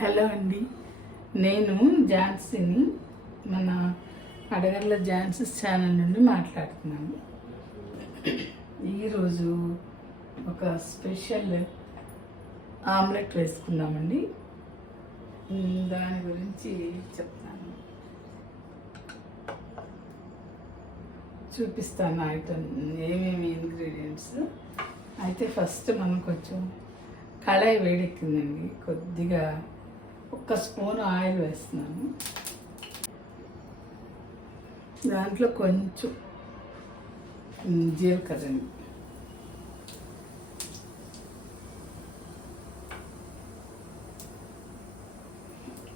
Hello అండి, నేను ఝాన్సీని మన అడగర్ల ఝాన్సీస్ ఛానల్ నుండి మాట్లాడుతున్నాను. ఈరోజు ఒక స్పెషల్ ఆమ్లెట్ వేసుకుందామండి. దాని గురించి చెప్తాను, చూపిస్తాను ఐటమ్ ఏమేమి ఇంగ్రీడియంట్స్. అయితే ఫస్ట్ మనం కొంచెం కళాయి వేడెక్కిందండి, కొద్దిగా ఒక్క స్పూన్ ఆయిల్ వేస్తున్నాను. దాంట్లో కొంచెం జీలకర్రని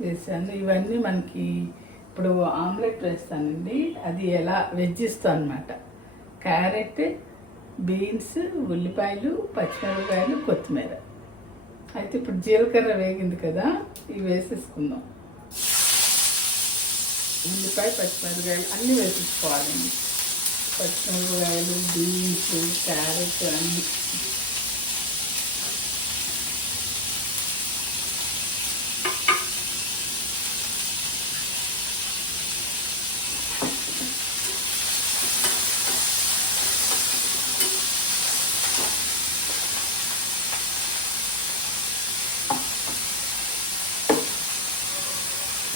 వేసాను. ఇవన్నీ మనకి ఇప్పుడు ఆమ్లెట్ వేస్తానండి, అది ఎలా వెజ్జిస్తాను అనమాట. క్యారెట్, బీన్స్, ఉల్లిపాయలు, పచ్చిమిరపకాయలు, కొత్తిమీర. అయితే ఇప్పుడు జీలకర్ర వేగింది కదా, ఇవి వేసేసుకుందాం. ఉల్లిపాయ, పచ్చిమిరపకాయలు అన్నీ వేసేసుకోవాలండి. పచ్చిమిరపకాయలు, బీన్స్, క్యారెట్ అన్నీ.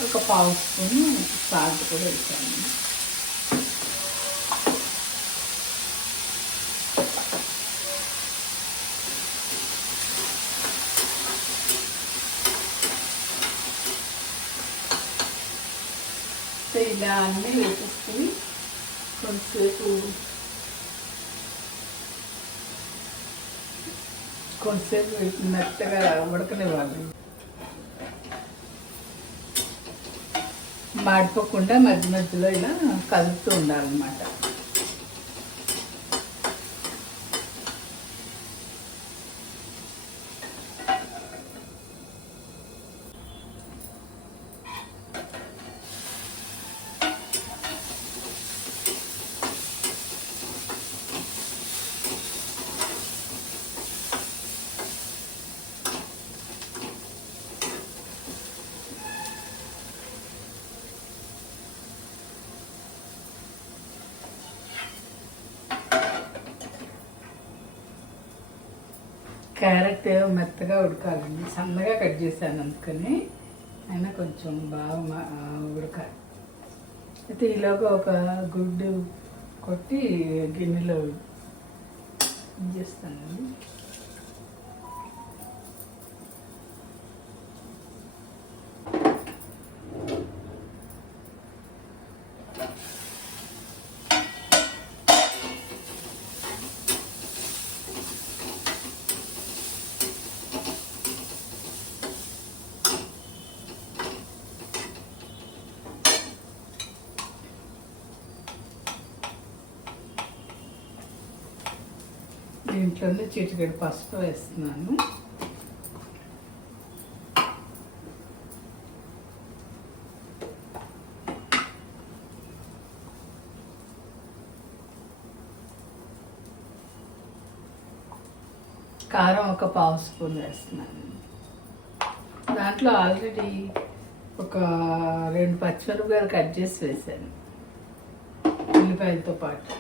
ఒక పావు స్పూన్ సాల్ట్ కూడా వేసాను. ఇలా అన్నీ వేసేసుకుని కొంచెంసేపు మెత్తగా ఉడకనివ్వాలి. మాడిపోకుండా మధ్య మధ్యలో ఇలా కలుపుతూ ఉండాలన్నమాట. క్యారెట్ మెత్తగా ఉడకాలండి, సన్నగా కట్ చేశాను అందుకని, అయినా కొంచెం బాగా ఉడకాలి. అయితే ఈలోగా ఒక గుడ్డు కొట్టి గిన్నెలో చేస్తానండి. దీంట్లోనే చిటికెడు పసుపు వేస్తున్నాను. కారం ఒక పావు స్పూన్ వేస్తున్నాను. దాంట్లో ఆల్రెడీ ఒక 2 పచ్చిమిరపకాయలు కట్ చేసి వేసాను ఉల్లిపాయలతో పాటు.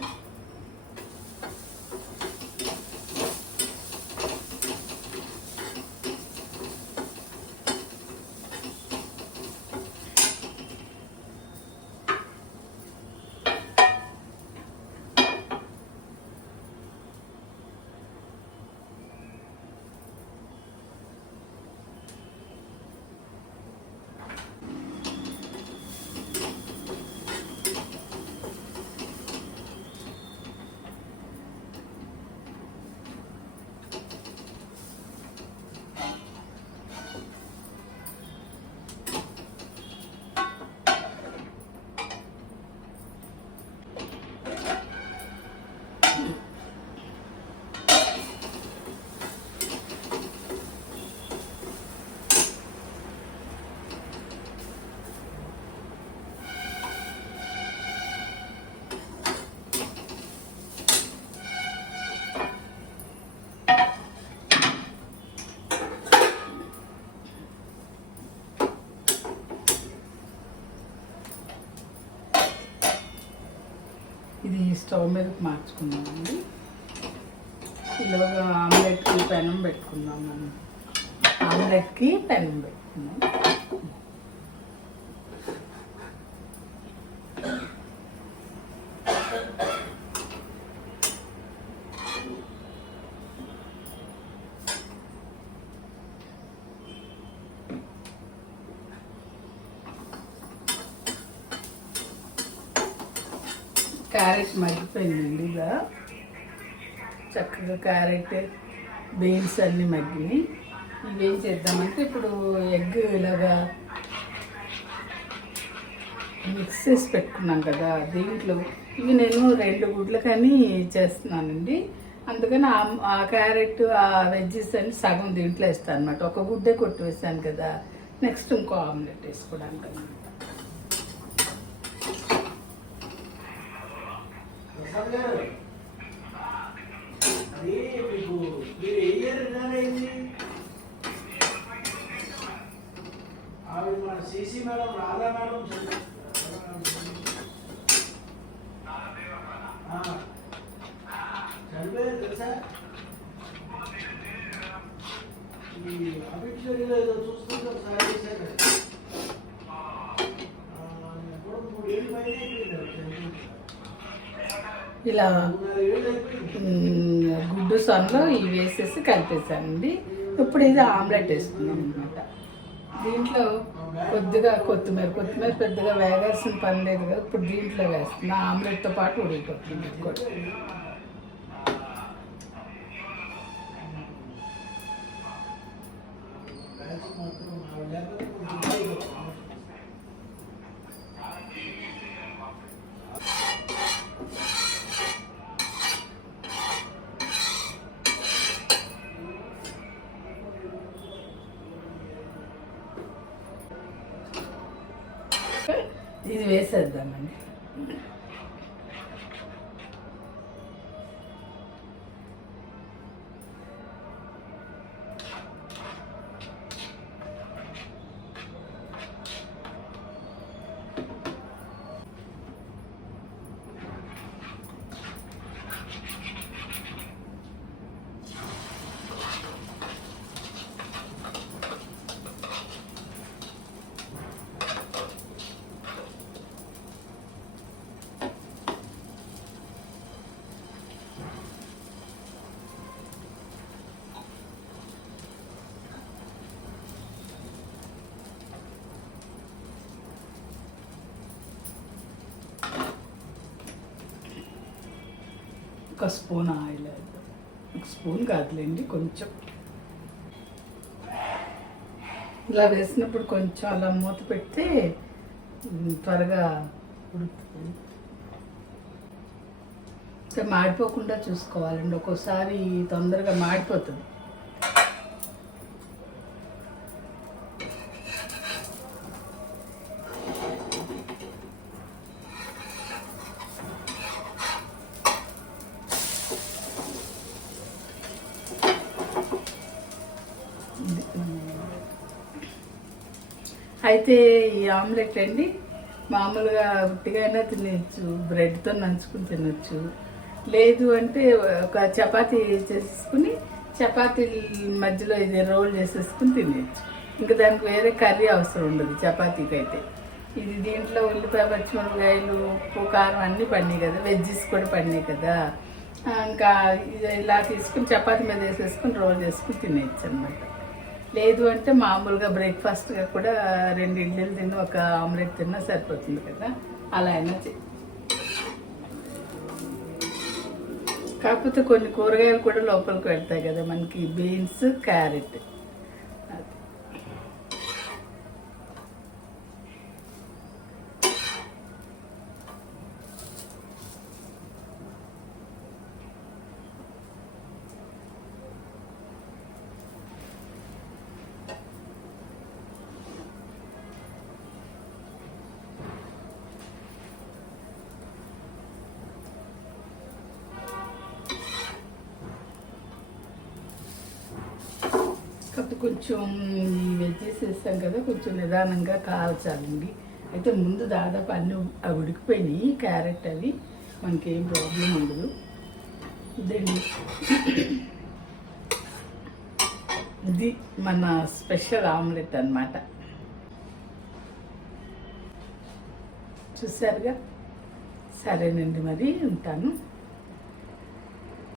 స్టవ్ మీదకి మార్చుకున్నామండి. ఇలాగా ఆమ్లెట్కి పెనం పెట్టుకున్నాం మనం. ఆమ్లెట్కి పెనం పెట్టుకున్నాం. క్యారెట్ మగ్గిపోయిందండి. ఇలా చక్కగా క్యారెట్ బీన్స్ అన్నీ మగ్గినాయి. ఇవేం చేద్దామంటే ఇప్పుడు ఎగ్ ఇలాగా మిక్స్ చేసి పెట్టుకున్నాం కదా, దీంట్లో ఇవి నేను 2 గుడ్లకని చేస్తున్నానండి. అందుకని ఆ క్యారెట్ ఆ వెజ్జెస్ అని సగం దీంట్లో వేస్తాను అనమాట. ఒక గుడ్డే కొట్టి వేసాను కదా, నెక్స్ట్ ఇంకో ఆమ్లెట్ వేసుకోవడానికి అనమాట. सीसी मैडम राधा मैडम చనిపోయారు తెలుసా? ఈ అభిక్షరిలో ఏదో చూస్తుంటే ఒకసారి చేశారు కదా, కూడా 3 ఏళ్ళు పైన అయిపోయింది. ఇలా గుడ్డు సన్లో ఇవి వేసేసి కలిపేసానండి. ఇప్పుడు ఇది ఆమ్లెట్ వేసుకున్నాం అనమాట. దీంట్లో కొద్దిగా కొత్తిమీర పెద్దగా వేగాల్సిన పని లేదు కదా, ఇప్పుడు దీంట్లో వేస్తున్నా. ఆమ్లెట్తో పాటు ఉడికిపోతుంది కూడా. ఇది వేసేద్దామండి. ఒక స్పూన్ ఆయిల్ వేద్దాం. ఒక స్పూన్ కాదులేండి, కొంచెం. ఇలా వేసినప్పుడు కొంచెం అలా మూత పెడితే త్వరగా ఉడుకుతుంది. మాడిపోకుండా చూసుకోవాలండి, ఒక్కోసారి తొందరగా మాడిపోతుంది. అయితే ఈ ఆమ్లెట్ అండి మామూలుగా ఉట్టిగా అయినా తినచ్చు, బ్రెడ్తో నంచుకుని తినచ్చు. లేదు అంటే ఒక చపాతీ చేసుకుని చపాతీ మధ్యలో ఇది రోల్ చేసేసుకుని తినేయచ్చు. ఇంకా దానికి వేరే కర్రీ అవసరం ఉండదు చపాతీకి అయితే. ఇది దీంట్లో ఉల్లిపాయ, పచ్చిమిరపకాయలు, ఉప్పు, కారం అన్నీ పడినాయి కదా, వెజ్జెస్ కూడా పడినాయి కదా. ఇంకా ఇది ఇలా తీసుకుని చపాతీ మీద వేసేసుకుని రోల్ చేసుకుని తినేయచ్చు అనమాట. లేదు అంటే మామూలుగా బ్రేక్ఫాస్ట్గా కూడా 2 ఇడ్లీలు తిన్న ఒక ఆమ్లెట్ తిన్నా సరిపోతుంది కదా, అలా అయినా కాకపోతే కొన్ని కూరగాయలు కూడా లోపలికి వెళ్తాయి కదా మనకి, బీన్స్, క్యారెట్. కొంచెం వెజ్జెస్ వేస్తాం కదా, కొంచెం నిదానంగా కాల్చాలండి. అయితే ముందు దాదాపు అన్నీ ఉడికిపోయినాయి క్యారెట్ అవి. మనకేం ప్రాబ్లం ఉండదు. ఇదండి, ఇది మన స్పెషల్ ఆమ్లెట్ అన్నమాట. చూసారుగా. సరేనండి, మరి ఉంటాను.